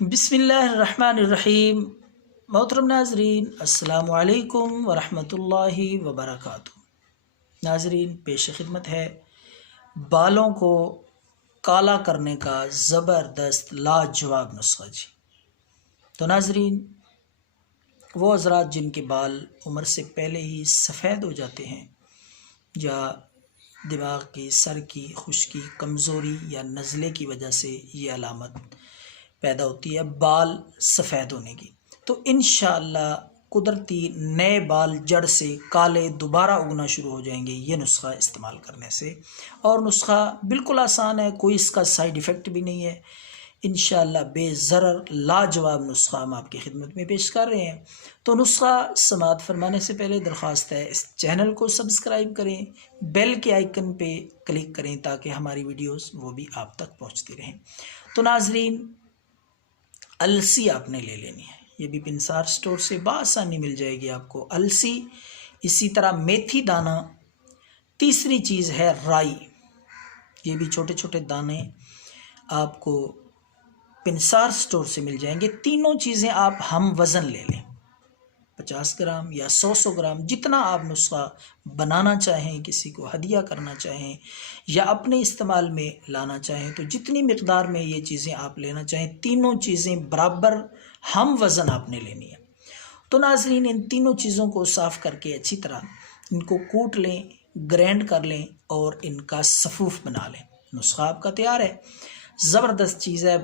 بسم اللہ الرحمن الرحیم۔ محترم ناظرین، السلام علیکم ورحمۃ اللہ وبرکاتہ۔ ناظرین، پیش خدمت ہے بالوں کو کالا کرنے کا زبردست لاجواب نسخہ جی۔ تو ناظرین، وہ حضرات جن کے بال عمر سے پہلے ہی سفید ہو جاتے ہیں یا دماغ کی، سر کی خشکی، کمزوری یا نزلے کی وجہ سے یہ علامت پیدا ہوتی ہے بال سفید ہونے کی، تو انشاءاللہ قدرتی نئے بال جڑ سے کالے دوبارہ اگنا شروع ہو جائیں گے یہ نسخہ استعمال کرنے سے۔ اور نسخہ بالکل آسان ہے، کوئی اس کا سائیڈ ایفیکٹ بھی نہیں ہے۔ انشاءاللہ بے ضرر لاجواب نسخہ ہم آپ کی خدمت میں پیش کر رہے ہیں۔ تو نسخہ سماعت فرمانے سے پہلے درخواست ہے اس چینل کو سبسکرائب کریں، بیل کے آئیکن پہ کلک کریں تاکہ ہماری ویڈیوز وہ بھی آپ تک پہنچتی رہیں۔ تو ناظرین، السی آپ نے لے لینی ہے، یہ بھی پنسار سٹور سے بآسانی مل جائے گی آپ کو۔ السی، اسی طرح میتھی دانہ، تیسری چیز ہے رائی، یہ بھی چھوٹے چھوٹے دانے آپ کو پنسار سٹور سے مل جائیں گے۔ تینوں چیزیں آپ ہم وزن لے لیں، 50 گرام یا 100 گرام، جتنا آپ نسخہ بنانا چاہیں، کسی کو ہدیہ کرنا چاہیں یا اپنے استعمال میں لانا چاہیں، تو جتنی مقدار میں یہ چیزیں آپ لینا چاہیں، تینوں چیزیں برابر ہم وزن آپ نے لینی ہے۔ تو ناظرین، ان تینوں چیزوں کو صاف کر کے اچھی طرح ان کو کوٹ لیں، گرینڈ کر لیں اور ان کا صفوف بنا لیں۔ نسخہ آپ کا تیار ہے، زبردست چیز ہے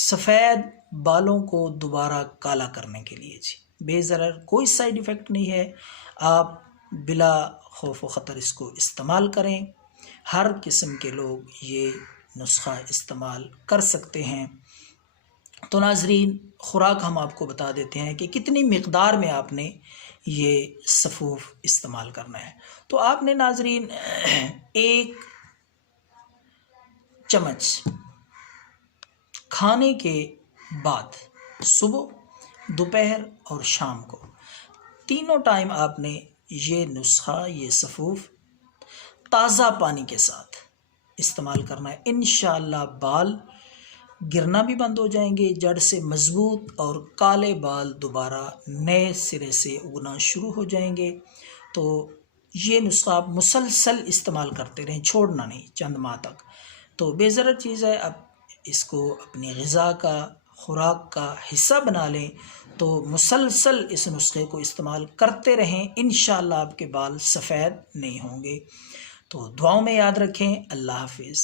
سفید بالوں کو دوبارہ کالا کرنے کے لیے جی۔ بے ضرر، کوئی سائیڈ ایفیکٹ نہیں ہے، آپ بلا خوف و خطر اس کو استعمال کریں۔ ہر قسم کے لوگ یہ نسخہ استعمال کر سکتے ہیں۔ تو ناظرین، خوراک ہم آپ کو بتا دیتے ہیں کہ کتنی مقدار میں آپ نے یہ صفوف استعمال کرنا ہے۔ تو آپ نے ناظرین 1 چمچ کھانے کے بعد، صبح، دوپہر اور شام کو، تینوں ٹائم آپ نے یہ نسخہ، یہ صفوف تازہ پانی کے ساتھ استعمال کرنا ہے۔ انشاءاللہ بال گرنا بھی بند ہو جائیں گے، جڑ سے مضبوط، اور کالے بال دوبارہ نئے سرے سے اگنا شروع ہو جائیں گے۔ تو یہ نسخہ آپ مسلسل استعمال کرتے رہیں، چھوڑنا نہیں، چند ماہ تک۔ تو بے ضرر چیز ہے، اب اس کو اپنی غذا کا، خوراک کا حصہ بنا لیں، تو مسلسل اس نسخے کو استعمال کرتے رہیں، انشاءاللہ آپ کے بال سفید نہیں ہوں گے۔ تو دعاؤں میں یاد رکھیں۔ اللہ حافظ۔